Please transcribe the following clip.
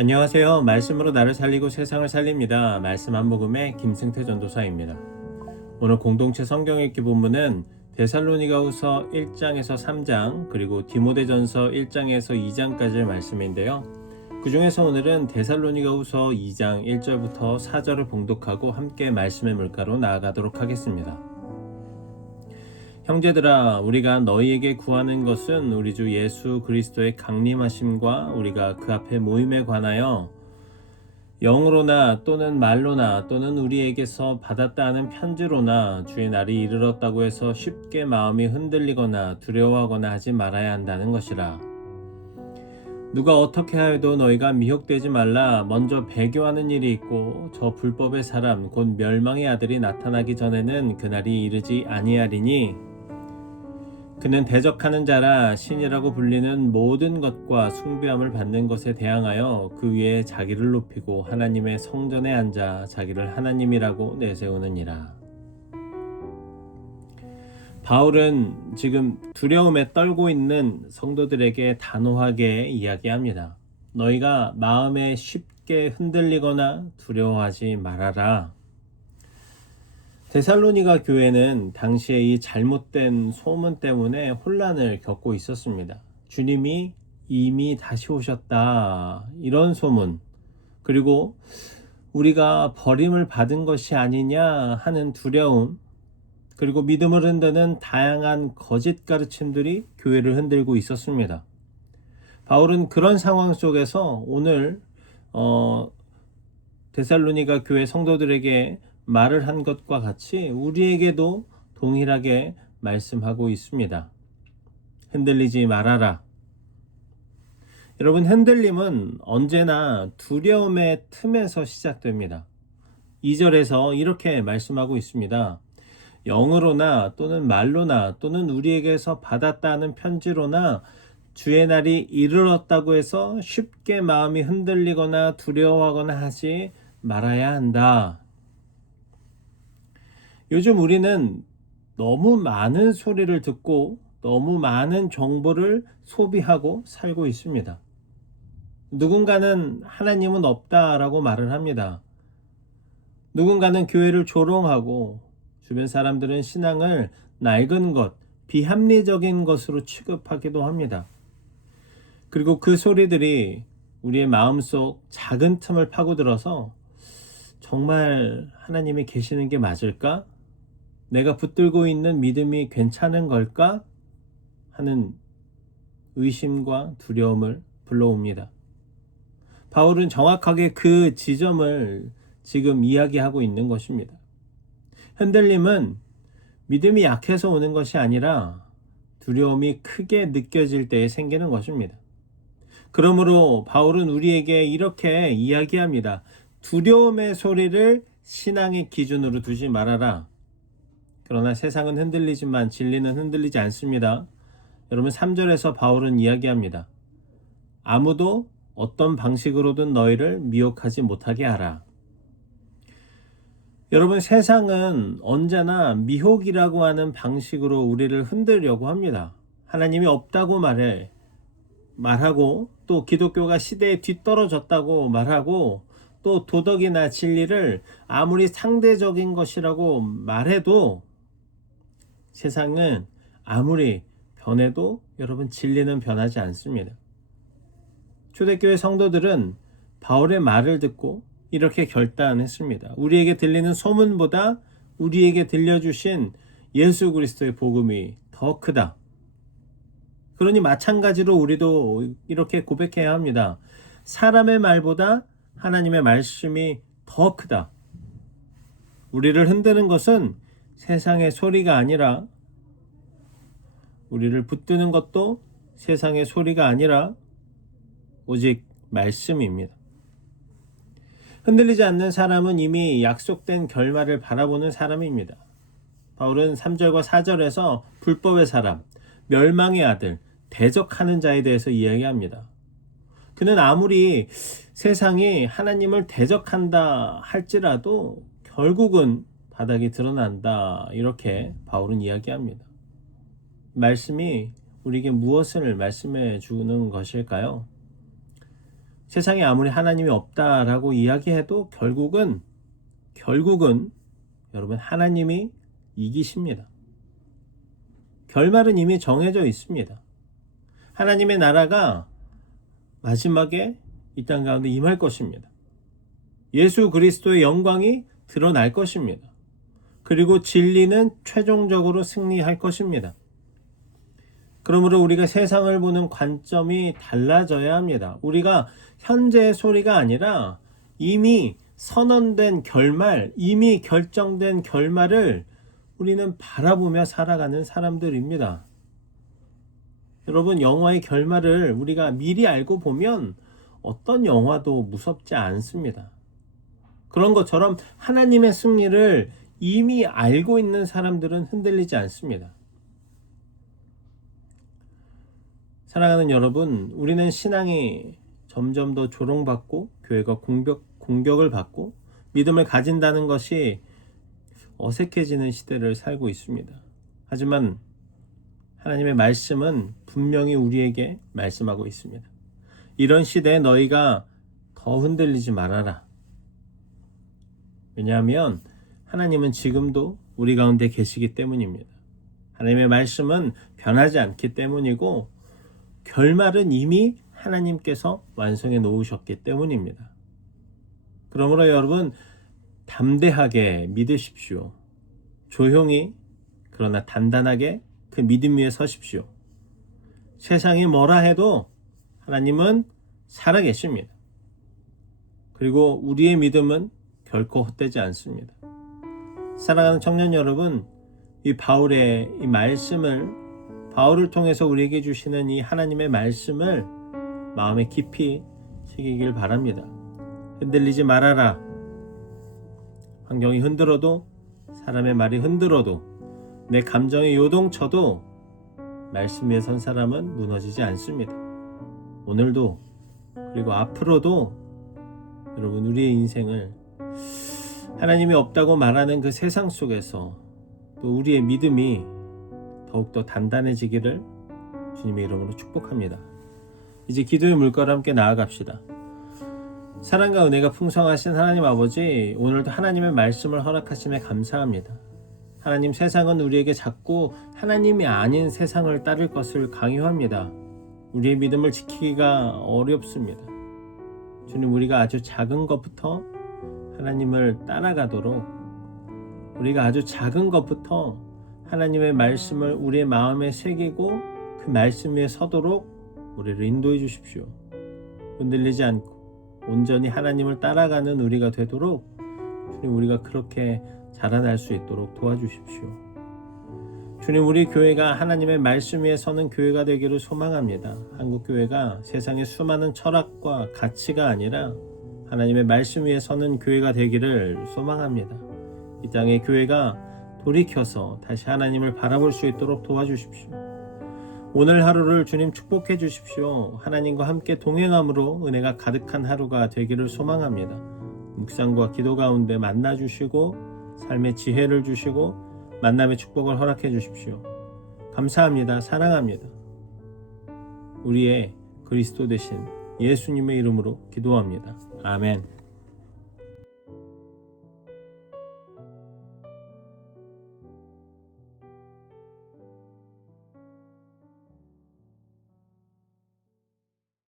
안녕하세요. 말씀으로 나를 살리고 세상을 살립니다. 말씀 한 모금의 김승태 전도사입니다. 오늘 공동체 성경 읽기 본문은 데살로니가후서 1장에서 3장 그리고 디모데전서 1장에서 2장까지의 말씀인데요. 그 중에서 오늘은 데살로니가후서 2장 1절부터 4절을 봉독하고 함께 말씀의 물가로 나아가도록 하겠습니다. 형제들아, 우리가 너희에게 구하는 것은 우리 주 예수 그리스도의 강림하심과 우리가 그 앞에 모임에 관하여 영으로나 또는 말로나 또는 우리에게서 받았다 하는 편지로나 주의 날이 이르렀다고 해서 쉽게 마음이 흔들리거나 두려워하거나 하지 말아야 한다는 것이라. 누가 어떻게 하여도 너희가 미혹되지 말라. 먼저 배교하는 일이 있고 저 불법의 사람 곧 멸망의 아들이 나타나기 전에는 그날이 이르지 아니하리니 그는 대적하는 자라 신이라고 불리는 모든 것과 숭배함을 받는 것에 대항하여 그 위에 자기를 높이고 하나님의 성전에 앉아 자기를 하나님이라고 내세우느니라. 바울은 지금 두려움에 떨고 있는 성도들에게 단호하게 이야기합니다. 너희가 마음에 쉽게 흔들리거나 두려워하지 말아라. 데살로니가 교회는 당시에 이 잘못된 소문 때문에 혼란을 겪고 있었습니다. 주님이 이미 다시 오셨다, 이런 소문, 그리고 우리가 버림을 받은 것이 아니냐 하는 두려움, 그리고 믿음을 흔드는 다양한 거짓 가르침들이 교회를 흔들고 있었습니다. 바울은 그런 상황 속에서 오늘 데살로니가 교회 성도들에게 말을 한 것과 같이 우리에게도 동일하게 말씀하고 있습니다. 흔들리지 말아라. 여러분, 흔들림은 언제나 두려움의 틈에서 시작됩니다. 2절에서 이렇게 말씀하고 있습니다. 영으로나 또는 말로나 또는 우리에게서 받았다 하는 편지로나 주의 날이 이르렀다고 해서 쉽게 마음이 흔들리거나 두려워하거나 하지 말아야 한다. 요즘 우리는 너무 많은 소리를 듣고 너무 많은 정보를 소비하고 살고 있습니다. 누군가는 하나님은 없다라고 말을 합니다. 누군가는 교회를 조롱하고 주변 사람들은 신앙을 낡은 것, 비합리적인 것으로 취급하기도 합니다. 그리고 그 소리들이 우리의 마음속 작은 틈을 파고들어서 정말 하나님이 계시는 게 맞을까? 내가 붙들고 있는 믿음이 괜찮은 걸까? 하는 의심과 두려움을 불러옵니다. 바울은 정확하게 그 지점을 지금 이야기하고 있는 것입니다. 흔들림은 믿음이 약해서 오는 것이 아니라 두려움이 크게 느껴질 때에 생기는 것입니다. 그러므로 바울은 우리에게 이렇게 이야기합니다. 두려움의 소리를 신앙의 기준으로 두지 말아라. 그러나 세상은 흔들리지만 진리는 흔들리지 않습니다. 여러분, 3절에서 바울은 이야기합니다. 아무도 어떤 방식으로든 너희를 미혹하지 못하게 하라. 여러분, 세상은 언제나 미혹이라고 하는 방식으로 우리를 흔들려고 합니다. 하나님이 없다고 말하고 또 기독교가 시대에 뒤떨어졌다고 말하고 또 도덕이나 진리를 아무리 상대적인 것이라고 말해도 세상은 아무리 변해도 여러분 진리는 변하지 않습니다. 초대교회 성도들은 바울의 말을 듣고 이렇게 결단했습니다. 우리에게 들리는 소문보다 우리에게 들려주신 예수 그리스도의 복음이 더 크다. 그러니 마찬가지로 우리도 이렇게 고백해야 합니다. 사람의 말보다 하나님의 말씀이 더 크다. 우리를 흔드는 것은 세상의 소리가 아니라, 우리를 붙드는 것도 세상의 소리가 아니라 오직 말씀입니다. 흔들리지 않는 사람은 이미 약속된 결말을 바라보는 사람입니다. 바울은 3절과 4절에서 불법의 사람, 멸망의 아들, 대적하는 자에 대해서 이야기합니다. 그는 아무리 세상이 하나님을 대적한다 할지라도 결국은 바닥이 드러난다, 이렇게 바울은 이야기합니다. 말씀이 우리에게 무엇을 말씀해 주는 것일까요? 세상에 아무리 하나님이 없다라고 이야기해도 결국은 여러분 하나님이 이기십니다. 결말은 이미 정해져 있습니다. 하나님의 나라가 마지막에 이 땅 가운데 임할 것입니다. 예수 그리스도의 영광이 드러날 것입니다. 그리고 진리는 최종적으로 승리할 것입니다. 그러므로 우리가 세상을 보는 관점이 달라져야 합니다. 우리가 현재의 소리가 아니라 이미 선언된 결말, 이미 결정된 결말을 우리는 바라보며 살아가는 사람들입니다. 여러분, 영화의 결말을 우리가 미리 알고 보면 어떤 영화도 무섭지 않습니다. 그런 것처럼 하나님의 승리를 이미 알고 있는 사람들은 흔들리지 않습니다. 사랑하는 여러분, 우리는 신앙이 점점 더 조롱받고 교회가 공격을 받고 믿음을 가진다는 것이 어색해지는 시대를 살고 있습니다. 하지만 하나님의 말씀은 분명히 우리에게 말씀하고 있습니다. 이런 시대에 너희가 더 흔들리지 말아라. 왜냐하면 하나님은 지금도 우리 가운데 계시기 때문입니다. 하나님의 말씀은 변하지 않기 때문이고 결말은 이미 하나님께서 완성해 놓으셨기 때문입니다. 그러므로 여러분 담대하게 믿으십시오. 조용히 그러나 단단하게 그 믿음 위에 서십시오. 세상이 뭐라 해도 하나님은 살아계십니다. 그리고 우리의 믿음은 결코 헛되지 않습니다. 사랑하는 청년 여러분, 이 바울의 이 말씀을 바울을 통해서 우리에게 주시는 이 하나님의 말씀을 마음에 깊이 새기길 바랍니다. 흔들리지 말아라. 환경이 흔들어도 사람의 말이 흔들어도 내 감정이 요동쳐도 말씀 위에 선 사람은 무너지지 않습니다. 오늘도 그리고 앞으로도 여러분 우리의 인생을 하나님이 없다고 말하는 그 세상 속에서 또 우리의 믿음이 더욱더 단단해지기를 주님의 이름으로 축복합니다. 이제 기도의 물가로 함께 나아갑시다. 사랑과 은혜가 풍성하신 하나님 아버지, 오늘도 하나님의 말씀을 허락하심에 감사합니다. 하나님, 세상은 우리에게 자꾸 하나님이 아닌 세상을 따를 것을 강요합니다. 우리의 믿음을 지키기가 어렵습니다. 주님, 우리가 아주 작은 것부터 하나님을 따라가도록, 우리가 아주 작은 것부터 하나님의 말씀을 우리의 마음에 새기고 그 말씀 위에 서도록 우리를 인도해 주십시오. 흔들리지 않고 온전히 하나님을 따라가는 우리가 되도록 주님, 우리가 그렇게 자라날 수 있도록 도와주십시오. 주님, 우리 교회가 하나님의 말씀 위에 서는 교회가 되기를 소망합니다. 한국교회가 세상의 수많은 철학과 가치가 아니라 하나님의 말씀 위에 서는 교회가 되기를 소망합니다. 이 땅의 교회가 돌이켜서 다시 하나님을 바라볼 수 있도록 도와주십시오. 오늘 하루를 주님 축복해 주십시오. 하나님과 함께 동행함으로 은혜가 가득한 하루가 되기를 소망합니다. 묵상과 기도 가운데 만나 주시고 삶의 지혜를 주시고 만남의 축복을 허락해 주십시오. 감사합니다. 사랑합니다. 우리의 그리스도 되신 예수님의 이름으로 기도합니다. 아멘.